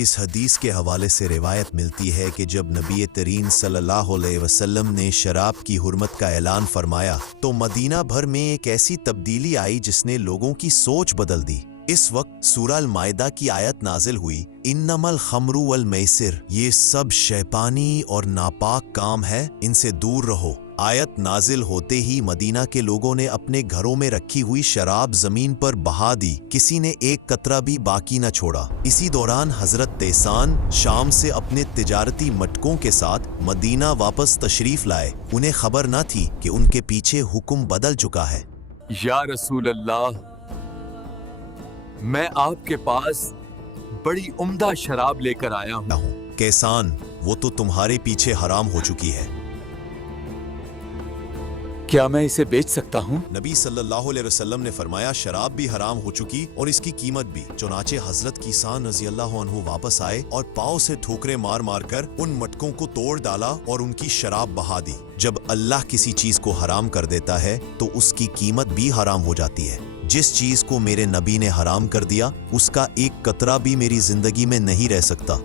اس حدیث کے حوالے سے روایت ملتی ہے کہ جب نبی کریم صلی اللہ علیہ وسلم نے شراب کی حرمت کا اعلان فرمایا تو مدینہ بھر میں ایک ایسی تبدیلی آئی جس نے لوگوں کی سوچ بدل دی۔ اس وقت سورہ المائدہ کی آیت نازل ہوئی، انما الخمر والمیسر، یہ سب شیطانی اور ناپاک کام ہے، ان سے دور رہو۔ آیت نازل ہوتے ہی مدینہ کے لوگوں نے اپنے گھروں میں رکھی ہوئی شراب زمین پر بہا دی، کسی نے ایک قطرہ بھی باقی نہ چھوڑا۔ اسی دوران حضرت تیسان شام سے اپنے تجارتی مٹکوں کے ساتھ مدینہ واپس تشریف لائے۔ انہیں خبر نہ تھی کہ ان کے پیچھے حکم بدل چکا ہے۔ یا رسول اللہ، میں آپ کے پاس بڑی عمدہ شراب لے کر آیا ہوں۔ کیسان، وہ تو تمہارے پیچھے حرام ہو چکی ہے۔ کیا میں اسے بیچ سکتا ہوں؟ نبی صلی اللہ علیہ وسلم نے فرمایا شراب بھی حرام ہو چکی اور اس کی قیمت بھی۔ چنانچہ حضرت کیسان رضی اللہ عنہ واپس آئے اور پاؤں سے ٹھوکریں مار مار کر ان مٹکوں کو توڑ ڈالا اور ان کی شراب بہا دی۔ جب اللہ کسی چیز کو حرام کر دیتا ہے تو اس کی قیمت بھی حرام ہو جاتی ہے۔ جس چیز کو میرے نبی نے حرام کر دیا اس کا ایک قطرہ بھی میری زندگی میں نہیں رہ سکتا۔